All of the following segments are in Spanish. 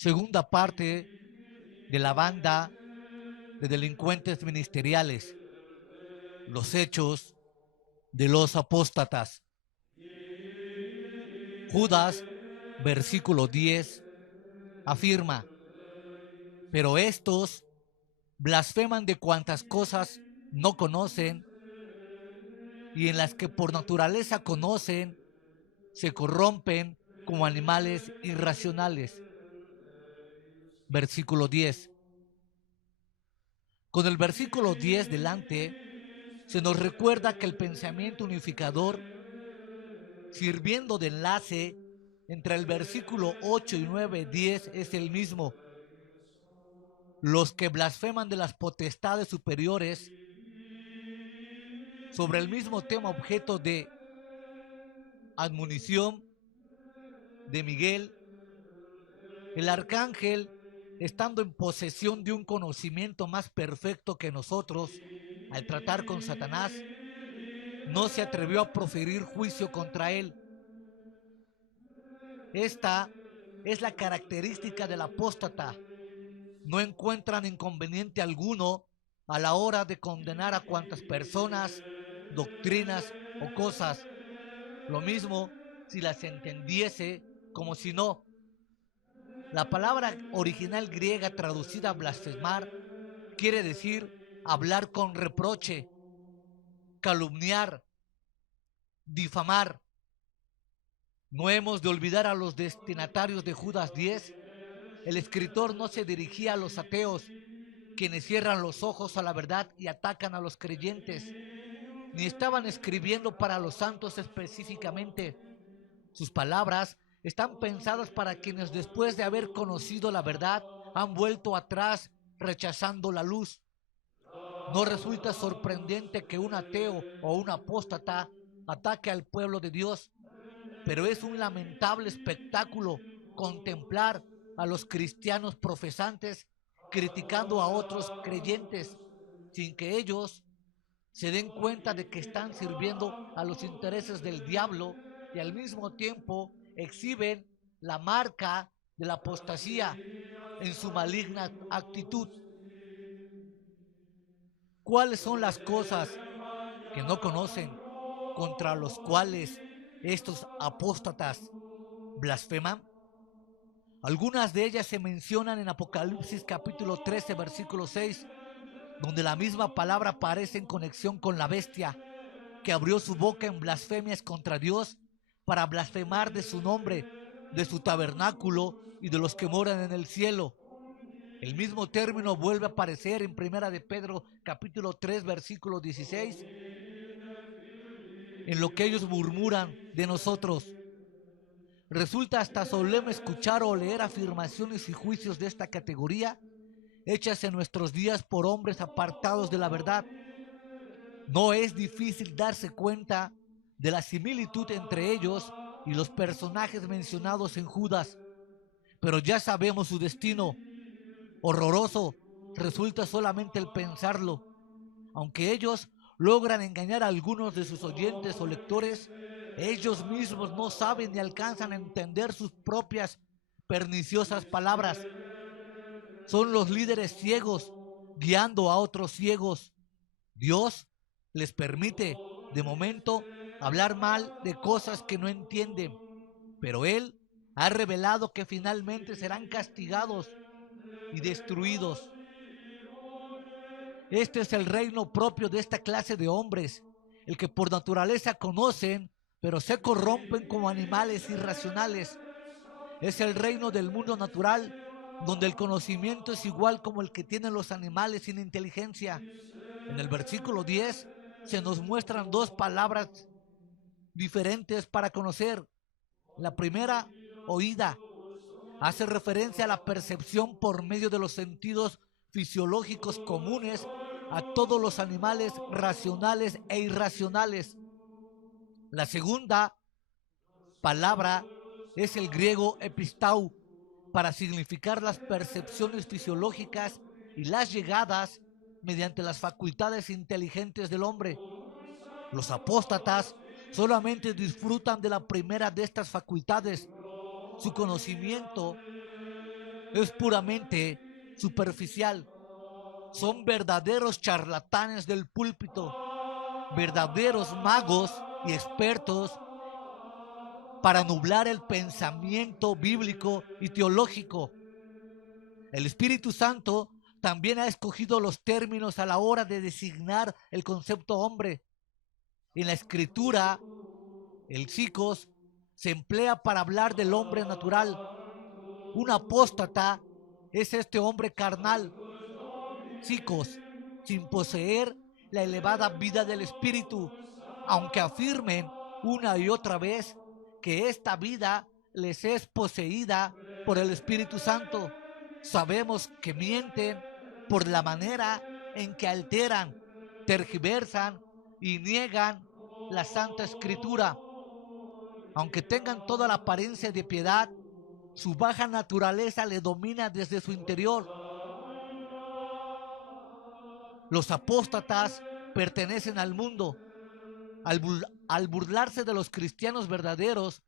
segunda parte de la banda de delincuentes ministeriales, los hechos de los apóstatas. Judas, versículo 10, afirma: pero estos blasfeman de cuantas cosas no conocen, y en las que por naturaleza conocen, se corrompen como animales irracionales. Versículo 10. Con el versículo 10 delante, se nos recuerda que el pensamiento unificador, sirviendo de enlace entre el versículo 8 y 9, 10, es el mismo. Los que blasfeman de las potestades superiores sobre el mismo tema objeto de admonición de Miguel, el arcángel, estando en posesión de un conocimiento más perfecto que nosotros, al tratar con Satanás, no se atrevió a proferir juicio contra él. Esta es la característica del apóstata. No encuentran inconveniente alguno a la hora de condenar a cuantas personas, doctrinas o cosas. Lo mismo si las entendiese como si no. La palabra original griega traducida blasfemar quiere decir hablar con reproche, calumniar, difamar. No hemos de olvidar a los destinatarios de Judas 10. El escritor no se dirigía a los ateos, quienes cierran los ojos a la verdad y atacan a los creyentes, ni estaban escribiendo para los santos específicamente. Sus palabras están pensadas para quienes después de haber conocido la verdad han vuelto atrás rechazando la luz. No resulta sorprendente que un ateo o un apóstata ataque al pueblo de Dios, pero es un lamentable espectáculo contemplar a los cristianos profesantes criticando a otros creyentes sin que ellos se den cuenta de que están sirviendo a los intereses del diablo y al mismo tiempo exhiben la marca de la apostasía en su maligna actitud. ¿Cuáles son las cosas que no conocen contra los cuales estos apóstatas blasfeman? Algunas de ellas se mencionan en Apocalipsis capítulo 13, versículo 6, donde la misma palabra aparece en conexión con la bestia, que abrió su boca en blasfemias contra Dios para blasfemar de su nombre, de su tabernáculo y de los que moran en el cielo. El mismo término vuelve a aparecer en Primera de Pedro capítulo 3, versículo 16, en lo que ellos murmuran de nosotros. Resulta hasta solemne escuchar o leer afirmaciones y juicios de esta categoría hechas en nuestros días por hombres apartados de la verdad. No es difícil darse cuenta de la similitud entre ellos y los personajes mencionados en Judas, pero ya sabemos su destino. Horroroso resulta solamente el pensarlo. Aunque ellos logran engañar a algunos de sus oyentes o lectores, ellos mismos no saben ni alcanzan a entender sus propias perniciosas palabras. Son los líderes ciegos guiando a otros ciegos. Dios les permite, de momento, hablar mal de cosas que no entienden, pero Él ha revelado que finalmente serán castigados y destruidos. Este es el reino propio de esta clase de hombres, el que por naturaleza conocen, pero se corrompen como animales irracionales. Es el reino del mundo natural, donde el conocimiento es igual como el que tienen los animales sin inteligencia. En el versículo 10 se nos muestran dos palabras diferentes para conocer. La primera, oída, hace referencia a la percepción por medio de los sentidos fisiológicos comunes a todos los animales racionales e irracionales. La segunda palabra es el griego epistau, para significar las percepciones fisiológicas y las llegadas mediante las facultades inteligentes del hombre. Los apóstatas solamente disfrutan de la primera de estas facultades. Su conocimiento es puramente superficial. Son verdaderos charlatanes del púlpito, verdaderos magos y expertos para nublar el pensamiento bíblico y teológico. El Espíritu Santo también ha escogido los términos a la hora de designar el concepto hombre. En la Escritura, el psicos se emplea para hablar del hombre natural. Un apóstata es este hombre carnal, psicos, sin poseer la elevada vida del Espíritu, aunque afirmen una y otra vez que esta vida les es poseída por el Espíritu Santo. Sabemos que mienten por la manera en que alteran, tergiversan y niegan la Santa Escritura. Aunque tengan toda la apariencia de piedad, su baja naturaleza le domina desde su interior. Los apóstatas pertenecen al mundo. Al burlarse de los cristianos verdaderos,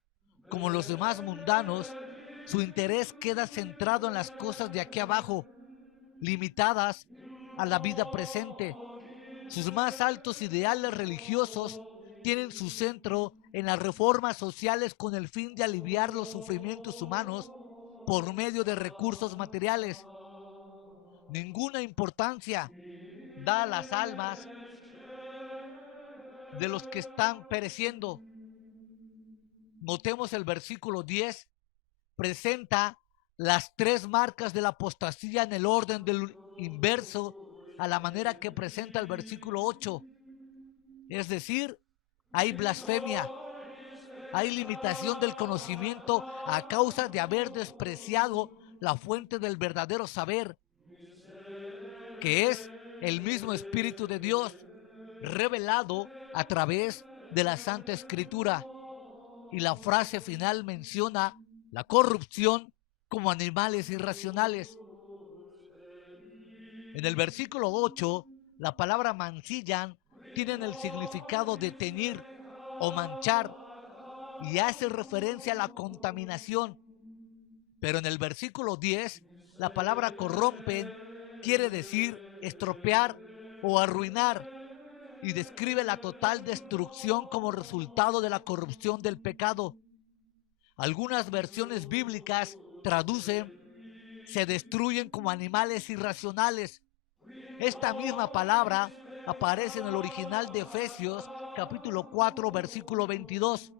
como los demás mundanos, su interés queda centrado en las cosas de aquí abajo, limitadas a la vida presente. Sus más altos ideales religiosos tienen su centro en las reformas sociales con el fin de aliviar los sufrimientos humanos por medio de recursos materiales. Ninguna importancia da a las almas de los que están pereciendo. Notemos el versículo 10, presenta las tres marcas de la apostasía en el orden del inverso a la manera que presenta el versículo 8. Es decir, hay blasfemia, hay limitación del conocimiento a causa de haber despreciado la fuente del verdadero saber, que es el mismo Espíritu de Dios revelado a través de la Santa Escritura. Y la frase final menciona la corrupción como animales irracionales. En el versículo 8, la palabra mancillan tiene el significado de teñir o manchar y hace referencia a la contaminación. Pero en el versículo 10, la palabra corrompen quiere decir estropear o arruinar y describe la total destrucción como resultado de la corrupción del pecado. Algunas versiones bíblicas traducen se destruyen como animales irracionales. Esta misma palabra aparece en el original de Efesios capítulo 4 versículo 22,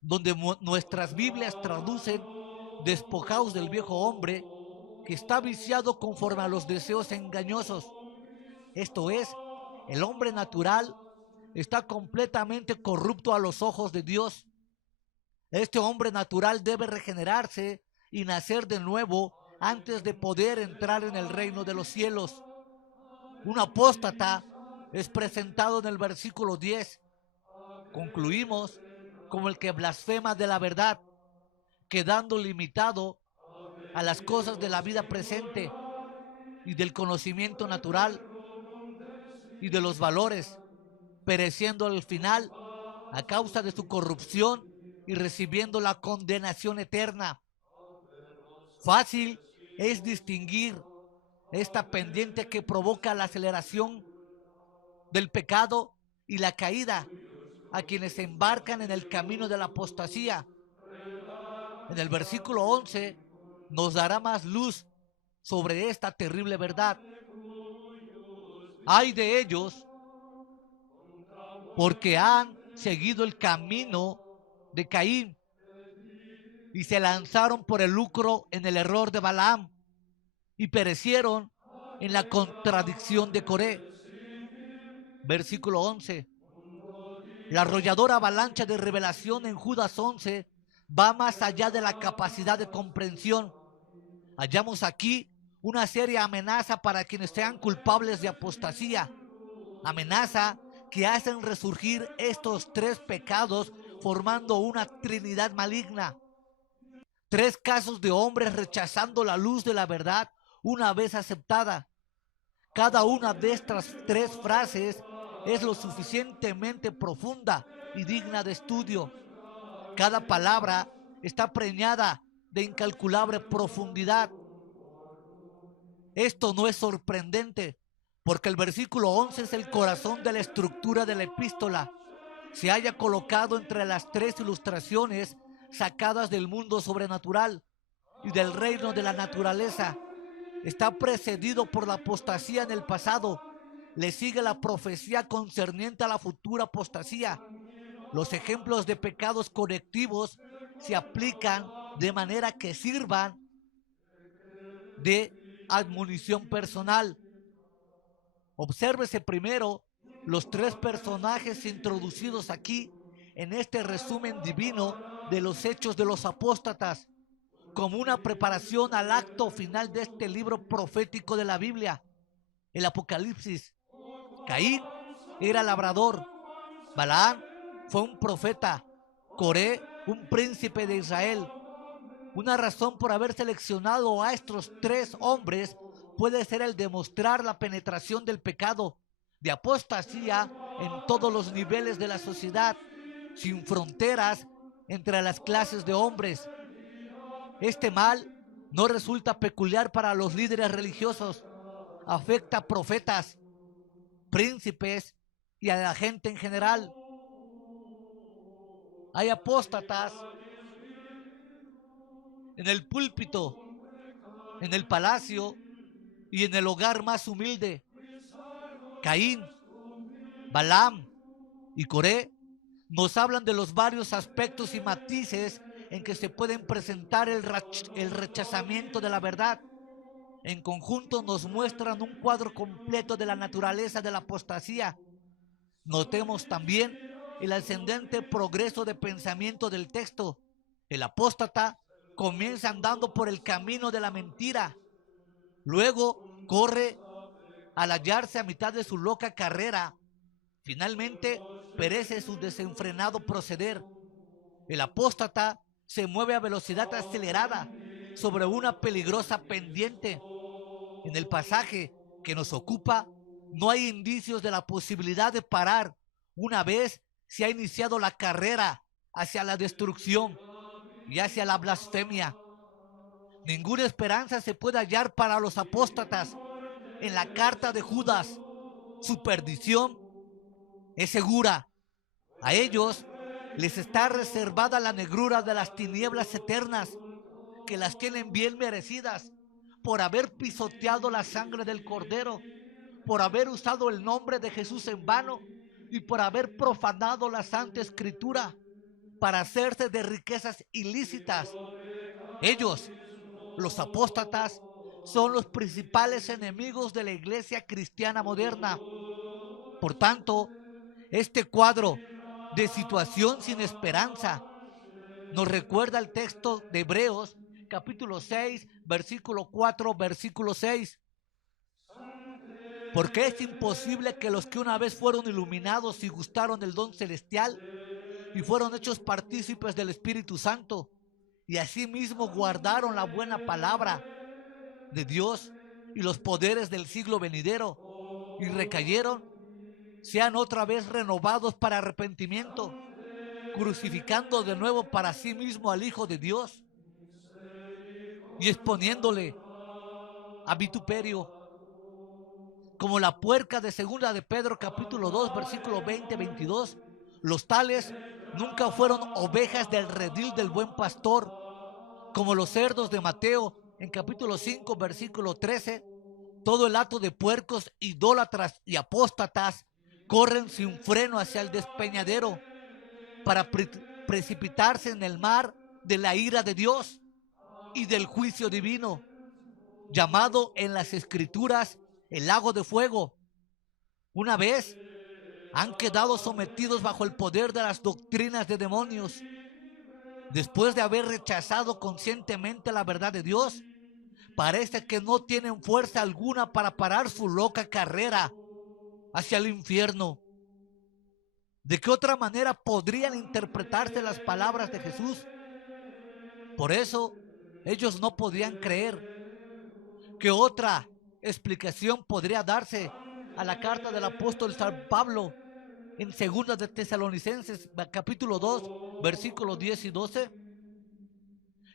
donde nuestras Biblias traducen despojaos del viejo hombre que está viciado conforme a los deseos engañosos. Esto es, el hombre natural está completamente corrupto a los ojos de Dios. Este hombre natural debe regenerarse y nacer de nuevo antes de poder entrar en el reino de los cielos. Un apóstata es presentado en el versículo 10. Concluimos como el que blasfema de la verdad, quedando limitado a las cosas de la vida presente y del conocimiento natural y de los valores, pereciendo al final a causa de su corrupción y recibiendo la condenación eterna. Fácil es distinguir esta pendiente que provoca la aceleración del pecado y la caída a quienes se embarcan en el camino de la apostasía. En el versículo 11 nos dará más luz sobre esta terrible verdad. Ay de ellos porque han seguido el camino de Caín y se lanzaron por el lucro en el error de Balaam y perecieron en la contradicción de Coré. Versículo 11. La arrolladora avalancha de revelación en Judas 11 va más allá de la capacidad de comprensión. Hallamos aquí una seria amenaza para quienes sean culpables de apostasía. Amenaza que hacen resurgir estos tres pecados formando una trinidad maligna. Tres casos de hombres rechazando la luz de la verdad una vez aceptada. Cada una de estas tres frases es lo suficientemente profunda y digna de estudio. Cada palabra está preñada de incalculable profundidad. Esto no es sorprendente, porque el versículo 11 es el corazón de la estructura de la epístola. Se haya colocado entre las tres ilustraciones sacadas del mundo sobrenatural y del reino de la naturaleza. Está precedido por la apostasía en el pasado. Le sigue la profecía concerniente a la futura apostasía. Los ejemplos de pecados colectivos se aplican de manera que sirvan de admonición personal. Obsérvese primero los tres personajes introducidos aquí en este resumen divino de los hechos de los apóstatas, como una preparación al acto final de este libro profético de la Biblia, el Apocalipsis. Caín era labrador, Balaán fue un profeta, Coré un príncipe de Israel. Una razón por haber seleccionado a estos tres hombres puede ser el demostrar la penetración del pecado, de apostasía en todos los niveles de la sociedad, sin fronteras entre las clases de hombres. Este mal no resulta peculiar para los líderes religiosos, afecta a profetas, príncipes y a la gente en general. Hay apóstatas en el púlpito, en el palacio y en el hogar más humilde. Caín, Balaam y Coré nos hablan de los varios aspectos y matices en que se pueden presentar el rechazamiento de la verdad. En conjunto nos muestran un cuadro completo de la naturaleza de la apostasía. Notemos también el ascendente progreso de pensamiento del texto. El apóstata comienza andando por el camino de la mentira, luego corre al hallarse a mitad de su loca carrera. Finalmente perece su desenfrenado proceder. El apóstata se mueve a velocidad acelerada sobre una peligrosa pendiente. En el pasaje que nos ocupa, no hay indicios de la posibilidad de parar una vez se ha iniciado la carrera hacia la destrucción y hacia la blasfemia. Ninguna esperanza se puede hallar para los apóstatas. En la carta de Judas, su perdición es segura. A ellos les está reservada la negrura de las tinieblas eternas, que las tienen bien merecidas por haber pisoteado la sangre del Cordero, por haber usado el nombre de Jesús en vano y por haber profanado la Santa Escritura para hacerse de riquezas ilícitas. Ellos, los apóstatas, son los principales enemigos de la iglesia cristiana moderna. Por tanto, este cuadro de situación sin esperanza nos recuerda el texto de Hebreos, capítulo 6, versículo 4, versículo 6. Porque es imposible que los que una vez fueron iluminados y gustaron del don celestial y fueron hechos partícipes del Espíritu Santo y asimismo guardaron la buena palabra de Dios y los poderes del siglo venidero y recayeron, sean otra vez renovados para arrepentimiento, crucificando de nuevo para sí mismo al Hijo de Dios y exponiéndole a vituperio, como la puerca de segunda de Pedro capítulo 2 versículo 20-22. Los tales nunca fueron ovejas del redil del buen pastor, como los cerdos de Mateo en capítulo 5 versículo 13. Todo el hato de puercos, idólatras y apóstatas corren sin freno hacia el despeñadero para precipitarse en el mar de la ira de Dios y del juicio divino, llamado en las Escrituras el lago de fuego. Una vez han quedado sometidos bajo el poder de las doctrinas de demonios, después de haber rechazado conscientemente la verdad de Dios, parece que no tienen fuerza alguna para parar su loca carrera hacia el infierno. ¿De qué otra manera podrían interpretarse las palabras de Jesús? Por eso, ellos no podían creer. ¿Qué otra explicación podría darse a la carta del apóstol San Pablo en 2 de Tesalonicenses, capítulo 2, versículos 10 y 12?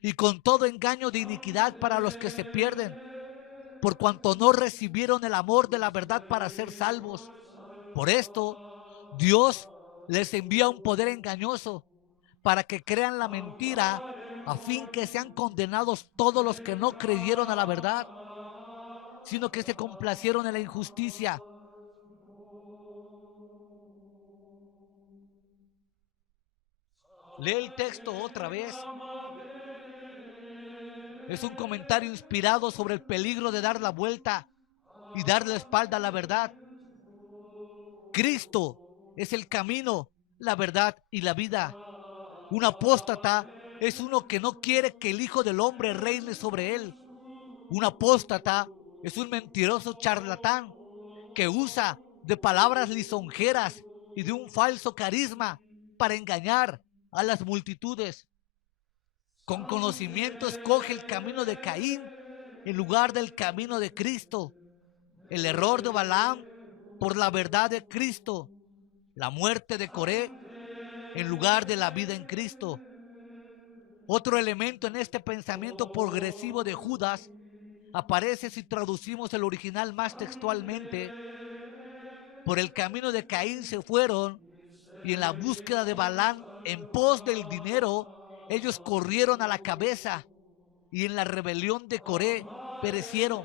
y con todo engaño de iniquidad para los que se pierden, por cuanto no recibieron el amor de la verdad para ser salvos. Por esto, Dios les envía un poder engañoso para que crean la mentira, a fin que sean condenados todos los que no creyeron a la verdad, sino que se complacieron en la injusticia. Lee el texto otra vez. Es un comentario inspirado sobre el peligro de dar la vuelta y dar la espalda a la verdad. Cristo es el camino, la verdad y la vida. Un apóstata es uno que no quiere que el Hijo del Hombre reine sobre él. Un apóstata es un mentiroso charlatán que usa de palabras lisonjeras y de un falso carisma para engañar a las multitudes. Con conocimiento escoge el camino de Caín en lugar del camino de Cristo. El error de Balaam por la verdad de Cristo. La muerte de Coré en lugar de la vida en Cristo. Otro elemento en este pensamiento progresivo de Judas aparece si traducimos el original más textualmente. Por el camino de Caín se fueron y en la búsqueda de Balaam en pos del dinero, ellos corrieron a la cabeza y en la rebelión de Coré perecieron.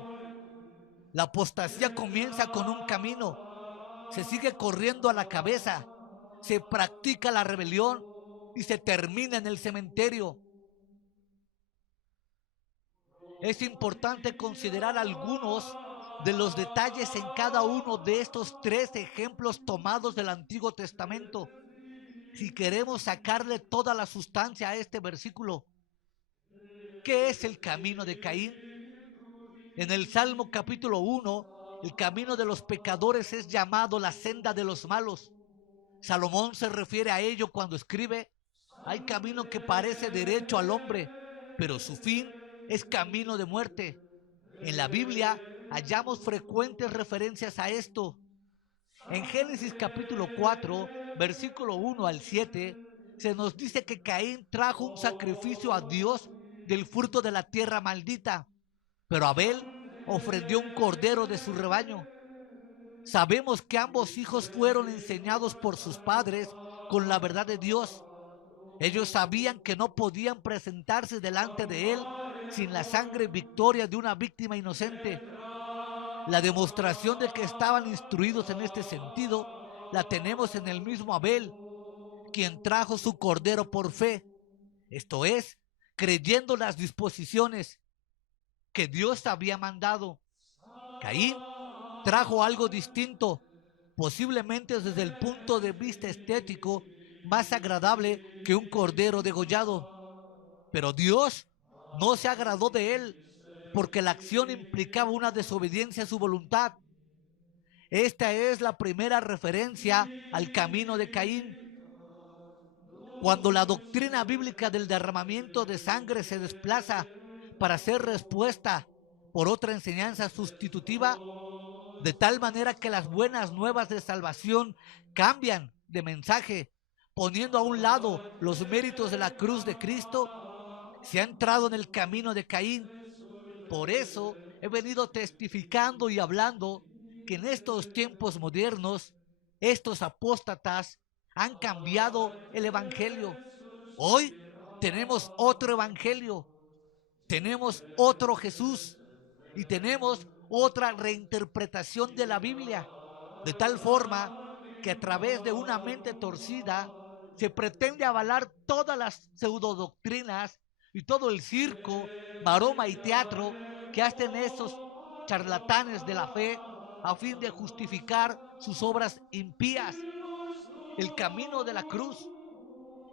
La apostasía comienza con un camino, se sigue corriendo a la cabeza, se practica la rebelión y se termina en el cementerio. Es importante considerar algunos de los detalles en cada uno de estos tres ejemplos tomados del Antiguo Testamento. Si queremos sacarle toda la sustancia a este versículo, ¿qué es el camino de Caín? En el Salmo capítulo 1, el camino de los pecadores es llamado la senda de los malos. Salomón se refiere a ello cuando escribe: hay camino que parece derecho al hombre, pero su fin es camino de muerte. En la Biblia hallamos frecuentes referencias a esto. En Génesis capítulo 4, versículo 1 al 7, se nos dice que Caín trajo un sacrificio a Dios del fruto de la tierra maldita, pero Abel ofrendió un cordero de su rebaño. Sabemos que ambos hijos fueron enseñados por sus padres con la verdad de Dios. Ellos sabían que no podían presentarse delante de él sin la sangre victoria de una víctima inocente. La demostración de que estaban instruidos en este sentido la tenemos en el mismo Abel, quien trajo su cordero por fe, esto es, creyendo las disposiciones que Dios había mandado. Caín trajo algo distinto, posiblemente desde el punto de vista estético más agradable que un cordero degollado. Pero Dios no se agradó de él porque la acción implicaba una desobediencia a su voluntad. Esta es la primera referencia al camino de Caín. Cuando la doctrina bíblica del derramamiento de sangre se desplaza para ser respuesta por otra enseñanza sustitutiva, de tal manera que las buenas nuevas de salvación cambian de mensaje, poniendo a un lado los méritos de la cruz de Cristo, se ha entrado en el camino de Caín. Por eso he venido testificando y hablando que en estos tiempos modernos, estos apóstatas han cambiado el evangelio. Hoy tenemos otro evangelio, tenemos otro Jesús y tenemos otra reinterpretación de la Biblia, de tal forma que a través de una mente torcida se pretende avalar todas las pseudodoctrinas y todo el circo, maroma y teatro que hacen esos charlatanes de la fe a fin de justificar sus obras impías. El camino de la cruz,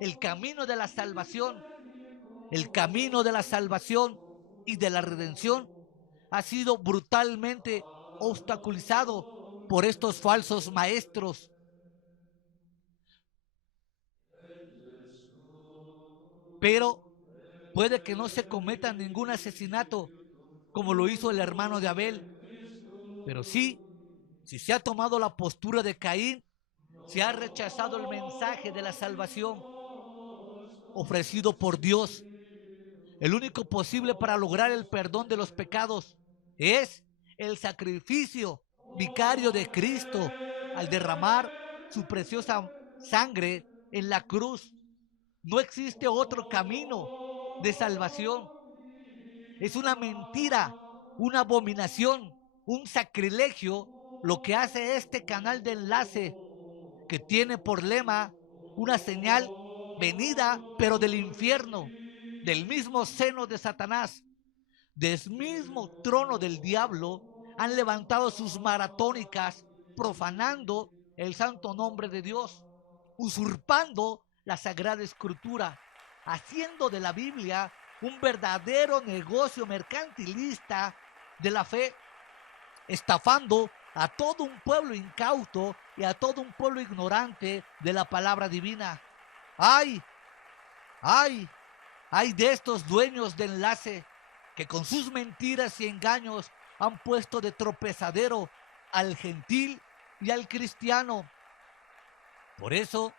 el camino de la salvación, el camino de la salvación y de la redención ha sido brutalmente obstaculizado por estos falsos maestros. Pero puede que no se cometa ningún asesinato como lo hizo el hermano de Abel, pero sí, si se ha tomado la postura de Caín, se ha rechazado el mensaje de la salvación ofrecido por Dios. El único posible para lograr el perdón de los pecados es el sacrificio vicario de Cristo al derramar su preciosa sangre en la cruz. No existe otro camino de salvación. Es una mentira, una abominación, un sacrilegio lo que hace este canal de enlace que tiene por lema una señal venida, pero del infierno, del mismo seno de Satanás, del mismo trono del diablo, han levantado sus maratónicas, profanando el santo nombre de Dios, usurpando la sagrada escritura, haciendo de la Biblia un verdadero negocio mercantilista de la fe, estafando a todo un pueblo incauto y a todo un pueblo ignorante de la palabra divina. ¡Ay! ¡Ay! ¡Ay de estos dueños de enlace que con sus mentiras y engaños han puesto de tropezadero al gentil y al cristiano! Por eso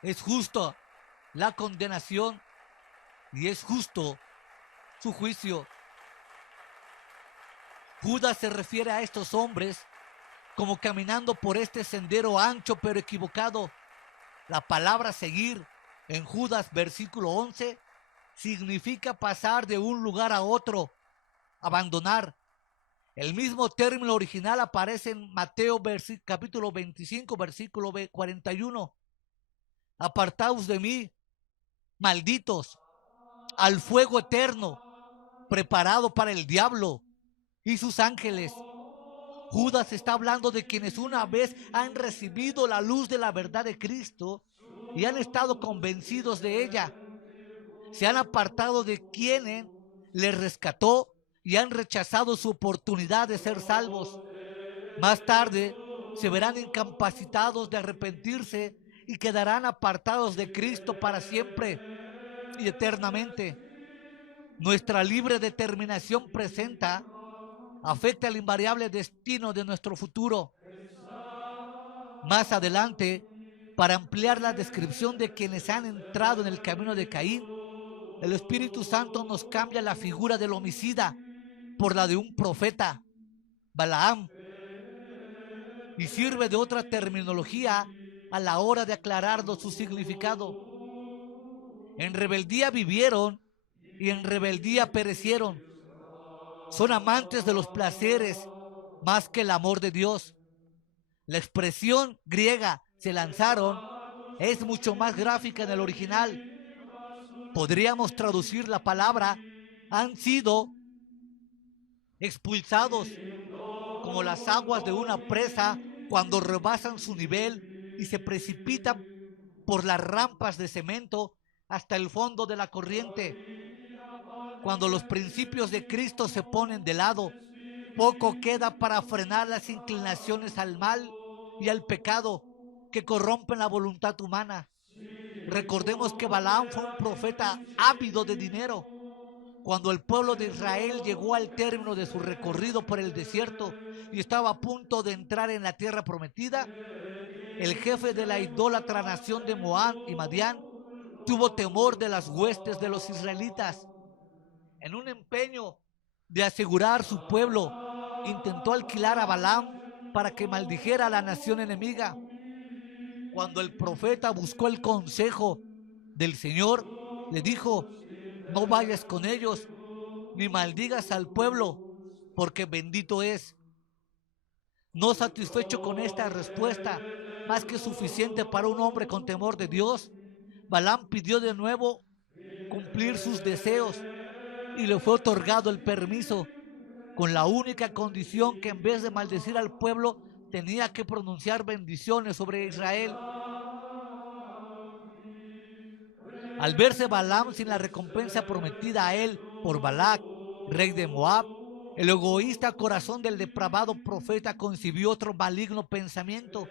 es justo la condenación y es justo su juicio. Judas se refiere a estos hombres como caminando por este sendero ancho pero equivocado. La palabra seguir en Judas versículo 11 significa pasar de un lugar a otro, abandonar. El mismo término original aparece en Mateo capítulo 25 versículo 41. Apartaos de mí, malditos, al fuego eterno preparado para el diablo y sus ángeles. Judas está hablando de quienes una vez han recibido la luz de la verdad de Cristo y han estado convencidos de ella. Se han apartado de quienes les rescató y han rechazado su oportunidad de ser salvos. Más tarde se verán incapacitados de arrepentirse y quedarán apartados de Cristo para siempre y eternamente. Nuestra libre determinación presenta afecta el invariable destino de nuestro futuro. Más adelante, para ampliar la descripción de quienes han entrado en el camino de Caín, el Espíritu Santo nos cambia la figura del homicida por la de un profeta, Balaam, y sirve de otra terminología a la hora de aclararnos su significado. En rebeldía vivieron y en rebeldía perecieron. Son amantes de los placeres más que el amor de Dios. La expresión griega se lanzaron es mucho más gráfica en el original. Podríamos traducir la palabra han sido expulsados como las aguas de una presa cuando rebasan su nivel y se precipitan por las rampas de cemento hasta el fondo de la corriente. Cuando los principios de Cristo se ponen de lado, poco queda para frenar las inclinaciones al mal y al pecado que corrompen la voluntad humana. Recordemos que Balaam fue un profeta ávido de dinero. Cuando el pueblo de Israel llegó al término de su recorrido por el desierto y estaba a punto de entrar en la tierra prometida, el jefe de la idólatra nación de Moab y Madián tuvo temor de las huestes de los israelitas. En un empeño de asegurar su pueblo, intentó alquilar a Balaam para que maldijera a la nación enemiga. Cuando el profeta buscó el consejo del Señor, le dijo: no vayas con ellos, ni maldigas al pueblo, porque bendito es. No satisfecho con esta respuesta, más que suficiente para un hombre con temor de Dios, Balaam pidió de nuevo cumplir sus deseos y le fue otorgado el permiso, con la única condición que en vez de maldecir al pueblo, tenía que pronunciar bendiciones sobre Israel. Al verse Balaam sin la recompensa prometida a él por Balac, rey de Moab, el egoísta corazón del depravado profeta concibió otro maligno pensamiento.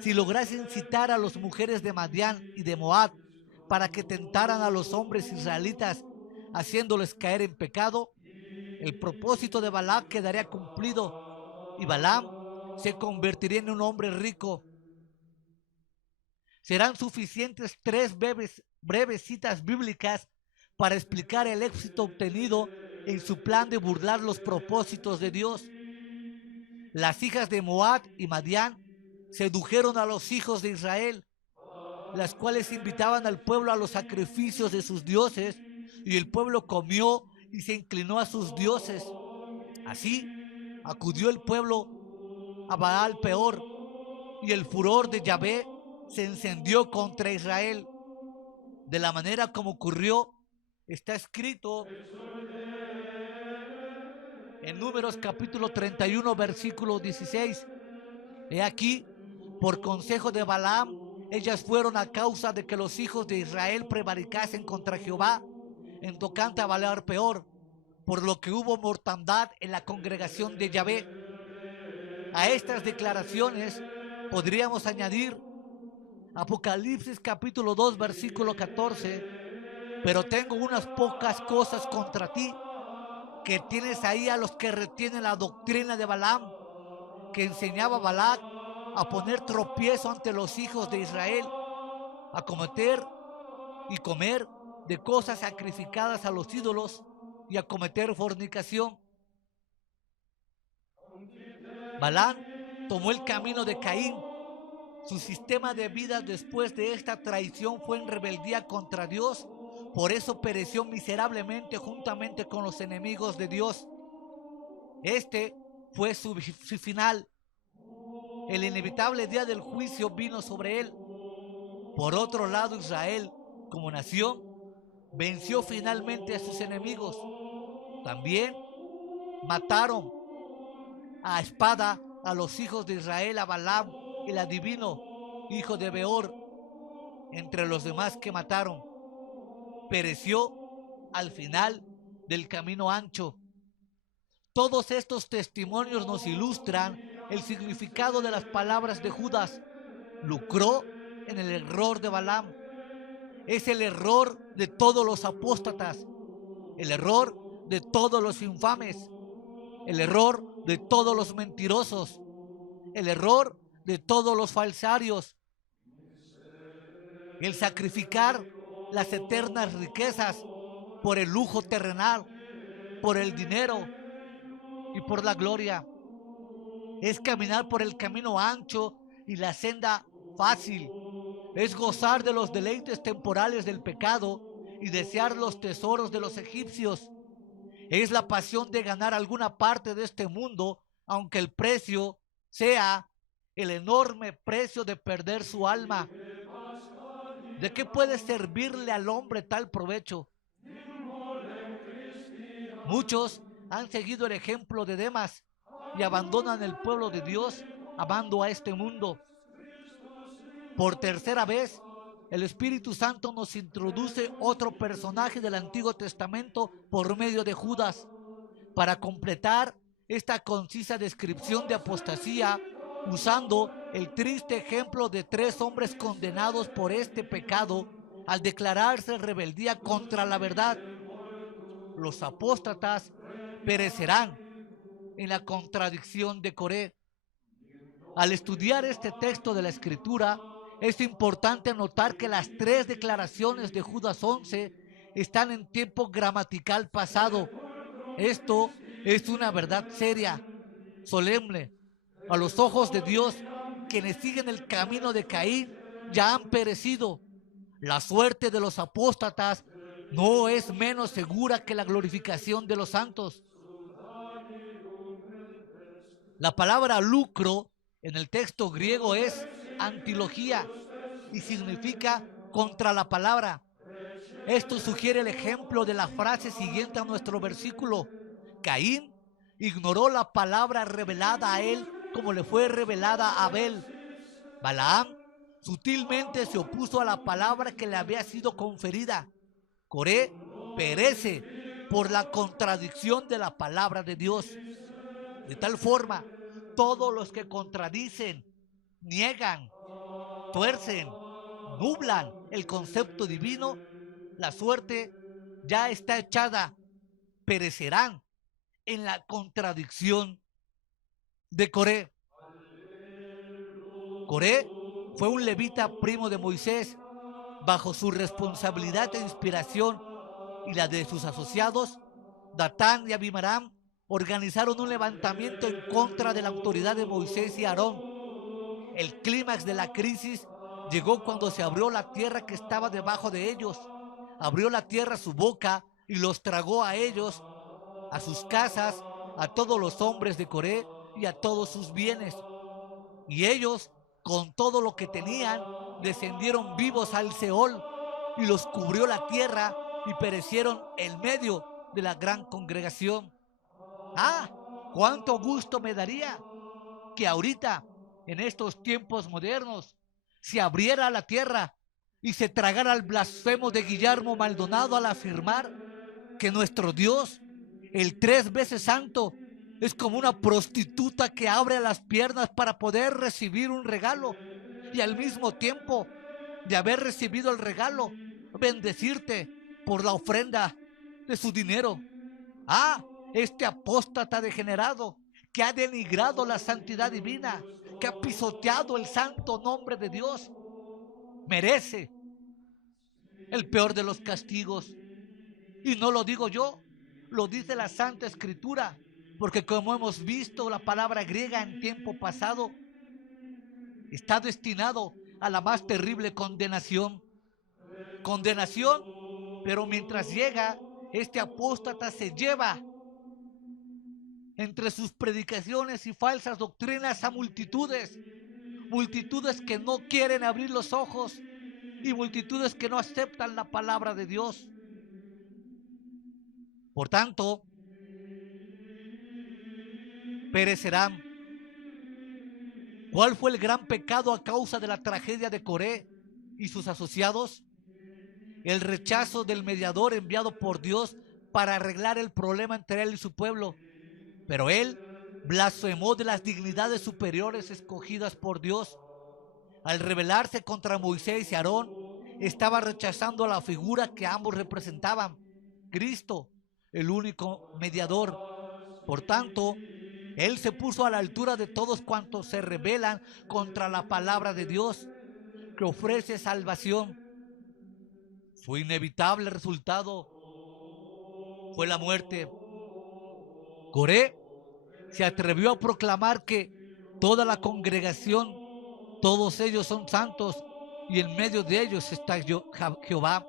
Si lograse incitar a las mujeres de Madián y de Moab para que tentaran a los hombres israelitas, haciéndoles caer en pecado, el propósito de Balac quedaría cumplido y Balaam se convertiría en un hombre rico. Serán suficientes 3 breves citas bíblicas para explicar el éxito obtenido en su plan de burlar los propósitos de Dios. Las hijas de Moab y Madián sedujeron a los hijos de Israel, las cuales invitaban al pueblo a los sacrificios de sus dioses, y el pueblo comió y se inclinó a sus dioses. Así acudió el pueblo a Baal Peor, y el furor de Yahvé se encendió contra Israel. De la manera como ocurrió, está escrito en Números capítulo 31, versículo 16. He aquí, por consejo de Balaam, ellas fueron a causa de que los hijos de Israel prevaricasen contra Jehová en tocante a Baal Peor, por lo que hubo mortandad en la congregación de Yahvé. A estas declaraciones podríamos añadir Apocalipsis capítulo 2, versículo 14. Pero tengo unas pocas cosas contra ti, que tienes ahí a los que retienen la doctrina de Balaam, que enseñaba a Balac a poner tropiezo ante los hijos de Israel, a cometer y comer de cosas sacrificadas a los ídolos y a cometer fornicación. Balaam tomó el camino de Caín. Su sistema de vida después de esta traición fue en rebeldía contra Dios. Por eso pereció miserablemente juntamente con los enemigos de Dios. Este fue su final. El inevitable día del juicio vino sobre él. Por otro lado, Israel, como nación, venció finalmente a sus enemigos. También mataron a espada a los hijos de Israel, a Balaam, el adivino, hijo de Beor. Entre los demás que mataron, pereció al final del camino ancho. Todos estos testimonios nos ilustran el significado de las palabras de Judas. Lucró en el error de Balaam. Es el error de todos los apóstatas, el error de todos los infames, el error de todos los mentirosos, el error de todos los falsarios. El sacrificar las eternas riquezas por el lujo terrenal, por el dinero y por la gloria. Es caminar por el camino ancho y la senda fácil. Es gozar de los deleites temporales del pecado y desear los tesoros de los egipcios. Es la pasión de ganar alguna parte de este mundo, aunque el precio sea el enorme precio de perder su alma. ¿De qué puede servirle al hombre tal provecho? Muchos han seguido el ejemplo de Demas y abandonan el pueblo de Dios amando a este mundo. Por tercera vez, el Espíritu Santo nos introduce otro personaje del Antiguo Testamento por medio de Judas. Para completar esta concisa descripción de apostasía, usando el triste ejemplo de 3 hombres condenados por este pecado al declararse rebeldía contra la verdad. Los apóstatas perecerán en la contradicción de Coré. Al estudiar este texto de la Escritura, es importante notar que las 3 declaraciones de Judas 11 están en tiempo gramatical pasado. Esto es una verdad seria, solemne. A los ojos de Dios, quienes siguen el camino de Caín ya han perecido. La suerte de los apóstatas no es menos segura que la glorificación de los santos. La palabra lucro en el texto griego es antilogía y significa contra la palabra. Esto sugiere el ejemplo de la frase siguiente a nuestro versículo. Caín ignoró la palabra revelada a él como le fue revelada a Abel. Balaam sutilmente se opuso a la palabra que le había sido conferida. Coré perece por la contradicción de la palabra de Dios. De tal forma, todos los que contradicen, niegan, tuercen, nublan el concepto divino, la suerte ya está echada, perecerán en la contradicción de Coré. Coré fue un levita primo de Moisés. Bajo su responsabilidad e inspiración y la de sus asociados, Datán y Abimaram organizaron un levantamiento en contra de la autoridad de Moisés y Aarón. El clímax de la crisis llegó cuando se abrió la tierra que estaba debajo de ellos. Abrió la tierra su boca y los tragó a ellos, a sus casas, a todos los hombres de Coré y a todos sus bienes. Y ellos, con todo lo que tenían, descendieron vivos al Seol y los cubrió la tierra y perecieron en medio de la gran congregación. Ah, cuánto gusto me daría que ahorita, en estos tiempos modernos, se abriera la tierra y se tragara el blasfemo de Guillermo Maldonado al afirmar que nuestro Dios, el 3 veces santo, es como una prostituta que abre las piernas para poder recibir un regalo y al mismo tiempo de haber recibido el regalo, bendecirte por la ofrenda de su dinero. Ah, este apóstata degenerado que ha denigrado la santidad divina, que ha pisoteado el santo nombre de Dios, merece el peor de los castigos. Y no lo digo yo, lo dice la Santa Escritura, porque como hemos visto, la palabra griega en tiempo pasado está destinado a la más terrible condenación. Condenación, pero mientras llega, este apóstata se lleva entre sus predicaciones y falsas doctrinas a multitudes, multitudes que no quieren abrir los ojos y multitudes que no aceptan la palabra de Dios. Por tanto, perecerán. ¿Cuál fue el gran pecado a causa de la tragedia de Coré y sus asociados? El rechazo del mediador enviado por Dios para arreglar el problema entre él y su pueblo. Pero él blasfemó de las dignidades superiores escogidas por Dios. Al rebelarse contra Moisés y Aarón, estaba rechazando la figura que ambos representaban, Cristo, el único mediador. Por tanto, él se puso a la altura de todos cuantos se rebelan contra la palabra de Dios, que ofrece salvación. Su inevitable resultado fue la muerte. Coré se atrevió a proclamar que toda la congregación, todos ellos son santos y en medio de ellos está Jehová.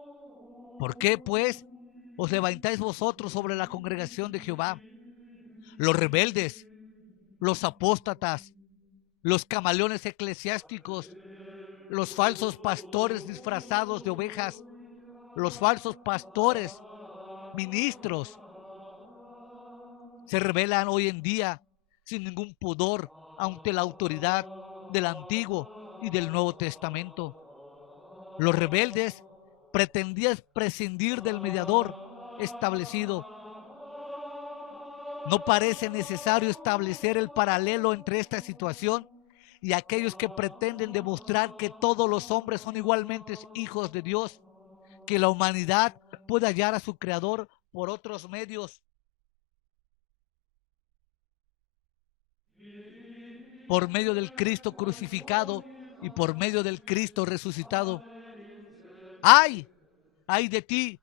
¿Por qué, pues, os levantáis vosotros sobre la congregación de Jehová? Los rebeldes, los apóstatas, los camaleones eclesiásticos, los falsos pastores disfrazados de ovejas, los falsos pastores, ministros, se rebelan hoy en día sin ningún pudor ante la autoridad del Antiguo y del Nuevo Testamento. Los rebeldes pretendían prescindir del mediador establecido. No parece necesario establecer el paralelo entre esta situación y aquellos que pretenden demostrar que todos los hombres son igualmente hijos de Dios, que la humanidad puede hallar a su creador por otros medios, por medio del Cristo crucificado y por medio del Cristo resucitado. ¡Ay! ¡Ay de ti!,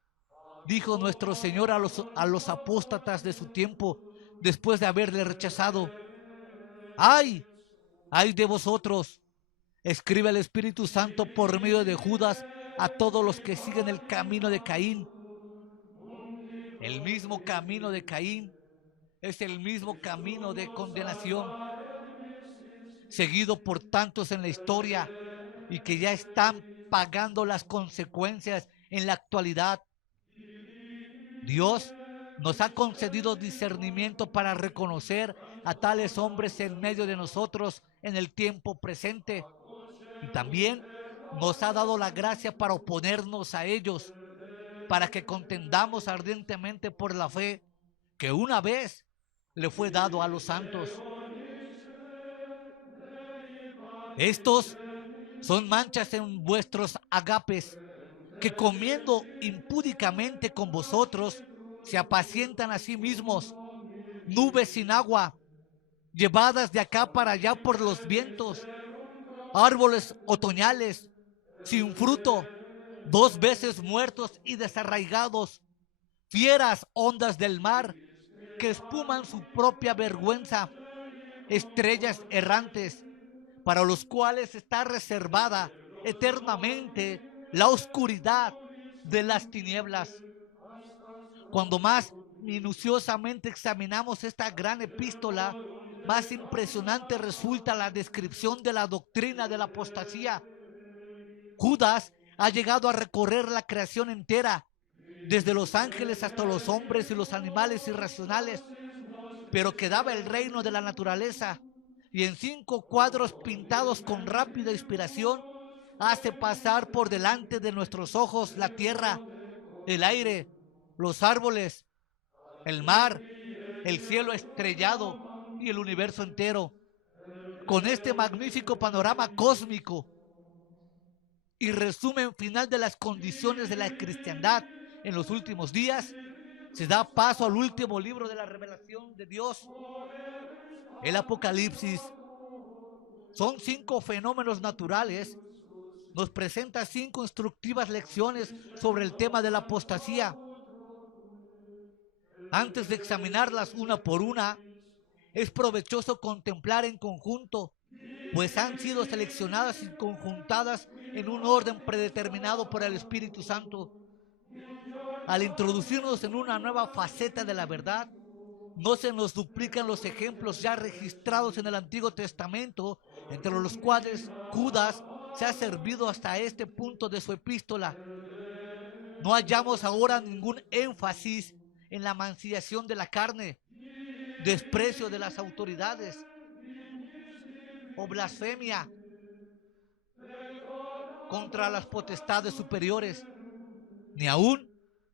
dijo nuestro Señor a los apóstatas de su tiempo, después de haberle rechazado. ¡Ay! ¡Ay de vosotros! Escribe el Espíritu Santo por medio de Judas a todos los que siguen el camino de Caín. El mismo camino de Caín es el mismo camino de condenación, seguido por tantos en la historia y que ya están pagando las consecuencias en la actualidad. Dios nos ha concedido discernimiento para reconocer a tales hombres en medio de nosotros en el tiempo presente, y también nos ha dado la gracia para oponernos a ellos, para que contendamos ardientemente por la fe que una vez le fue dado a los santos. Estos son manchas en vuestros agapes, que comiendo impúdicamente con vosotros se apacientan a sí mismos, nubes sin agua, llevadas de acá para allá por los vientos. árboles otoñales sin fruto, 2 veces muertos y desarraigados, fieras ondas del mar que espuman su propia vergüenza, estrellas errantes para los cuales está reservada eternamente la oscuridad de las tinieblas. Cuando más minuciosamente examinamos esta gran epístola, más impresionante resulta la descripción de la doctrina de la apostasía. Judas ha llegado a recorrer la creación entera, desde los ángeles hasta los hombres y los animales irracionales, pero quedaba el reino de la naturaleza, y en 5 cuadros pintados con rápida inspiración hace pasar por delante de nuestros ojos la tierra, el aire, los árboles, el mar, el cielo estrellado y el universo entero. Con este magnífico panorama cósmico y resumen final de las condiciones de la cristiandad en los últimos días, se da paso al último libro de la revelación de Dios, el Apocalipsis. Son 5 fenómenos naturales. Nos presenta 5 instructivas lecciones sobre el tema de la apostasía. Antes de examinarlas una por una, es provechoso contemplar en conjunto, pues han sido seleccionadas y conjuntadas en un orden predeterminado por el Espíritu Santo. Al introducirnos en una nueva faceta de la verdad, no se nos duplican los ejemplos ya registrados en el Antiguo Testamento, entre los cuales Judas se ha servido hasta este punto de su epístola. No hallamos ahora ningún énfasis en la mancillación de la carne, desprecio de las autoridades o blasfemia contra las potestades superiores, ni aún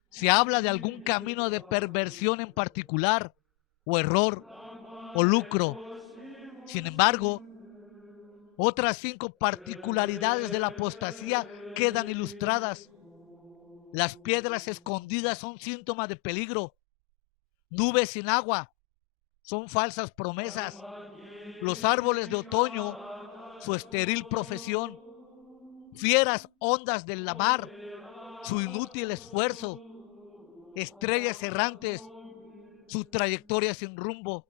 se habla de algún camino de perversión en particular, o error, o lucro. Sin embargo, otras 5 particularidades de la apostasía quedan ilustradas. Las piedras escondidas son síntoma de peligro. Nubes sin agua son falsas promesas. Los árboles de otoño, su estéril profesión. Fieras ondas de la mar, su inútil esfuerzo. Estrellas errantes, su trayectoria sin rumbo.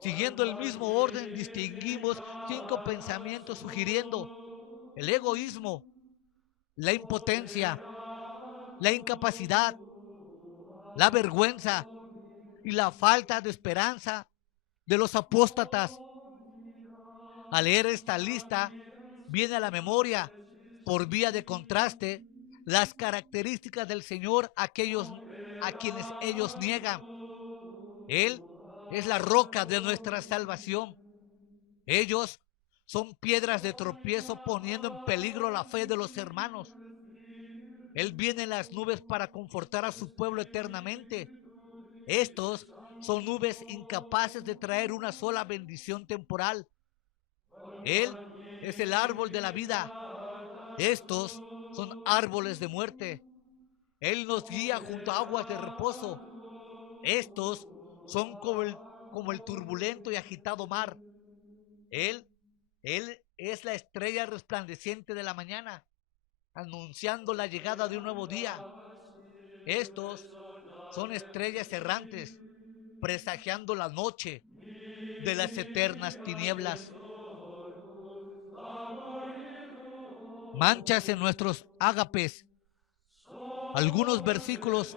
Siguiendo el mismo orden, distinguimos 5 pensamientos sugiriendo el egoísmo, la impotencia, la incapacidad, la vergüenza y la falta de esperanza de los apóstatas. Al leer esta lista, viene a la memoria, por vía de contraste, las características del Señor a quienes ellos niegan. Él es la roca de nuestra salvación. Ellos son piedras de tropiezo poniendo en peligro la fe de los hermanos. Él viene en las nubes para confortar a su pueblo eternamente. Estos son nubes incapaces de traer una sola bendición temporal. Él es el árbol de la vida. Estos son árboles de muerte. Él nos guía junto a aguas de reposo. Estos son como el turbulento y agitado mar. Él, él es la estrella resplandeciente de la mañana, anunciando la llegada de un nuevo día. Estos son estrellas errantes, presagiando la noche de las eternas tinieblas. Manchas en nuestros ágapes. Algunos versículos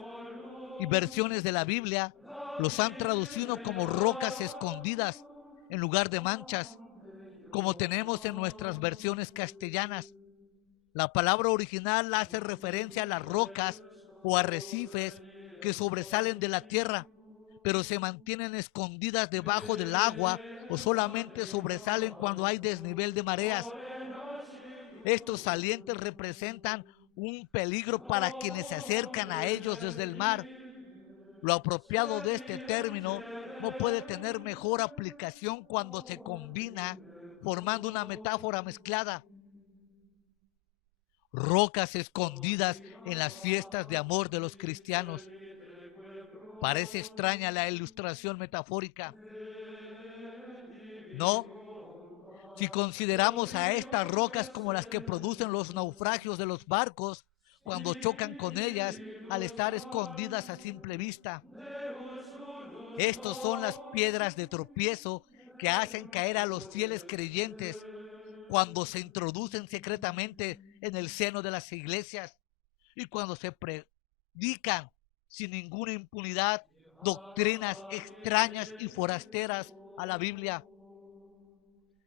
y versiones de la Biblia los han traducido como rocas escondidas en lugar de manchas, como tenemos en nuestras versiones castellanas. La palabra original hace referencia a las rocas o arrecifes que sobresalen de la tierra, pero se mantienen escondidas debajo del agua o solamente sobresalen cuando hay desnivel de mareas. Estos salientes representan un peligro para quienes se acercan a ellos desde el mar. Lo apropiado de este término no puede tener mejor aplicación cuando se combina formando una metáfora mezclada. Rocas escondidas en las fiestas de amor de los cristianos. Parece extraña la ilustración metafórica. No, Si consideramos a estas rocas como las que producen los naufragios de los barcos cuando chocan con ellas al estar escondidas a simple vista, estos son las piedras de tropiezo que hacen caer a los fieles creyentes cuando se introducen secretamente en el seno de las iglesias y cuando se predican sin ninguna impunidad doctrinas extrañas y forasteras a la Biblia.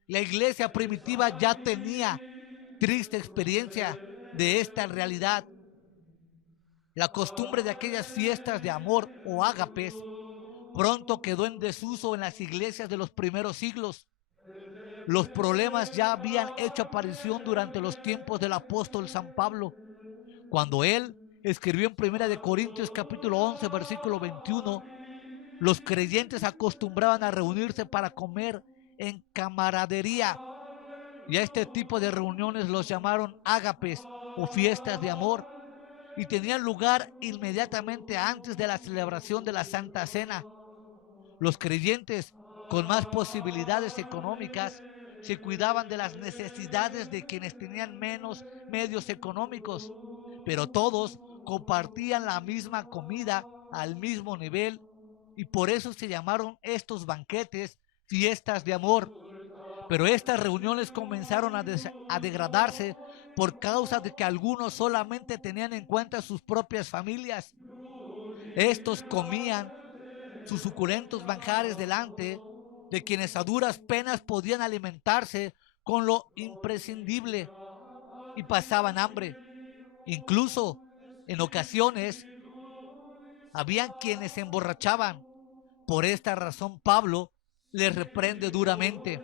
La iglesia primitiva ya tenía triste experiencia de esta realidad. La costumbre de aquellas fiestas de amor o ágapes pronto quedó en desuso en las iglesias de los primeros siglos. Los problemas ya habían hecho aparición durante los tiempos del apóstol San Pablo, cuando él escribió en Primera de Corintios capítulo 11, versículo 21, los creyentes acostumbraban a reunirse para comer en camaradería, y a este tipo de reuniones los llamaron ágapes o fiestas de amor, y tenían lugar inmediatamente antes de la celebración de la Santa Cena. Los creyentes con más posibilidades económicas se cuidaban de las necesidades de quienes tenían menos medios económicos, pero todos compartían la misma comida al mismo nivel y por eso se llamaron estos banquetes fiestas de amor. Pero estas reuniones comenzaron a degradarse por causa de que algunos solamente tenían en cuenta sus propias familias. Estos comían sus suculentos manjares delante de quienes a duras penas podían alimentarse con lo imprescindible y pasaban hambre. Incluso en ocasiones habían quienes se emborrachaban. Por esta razón Pablo les reprende duramente.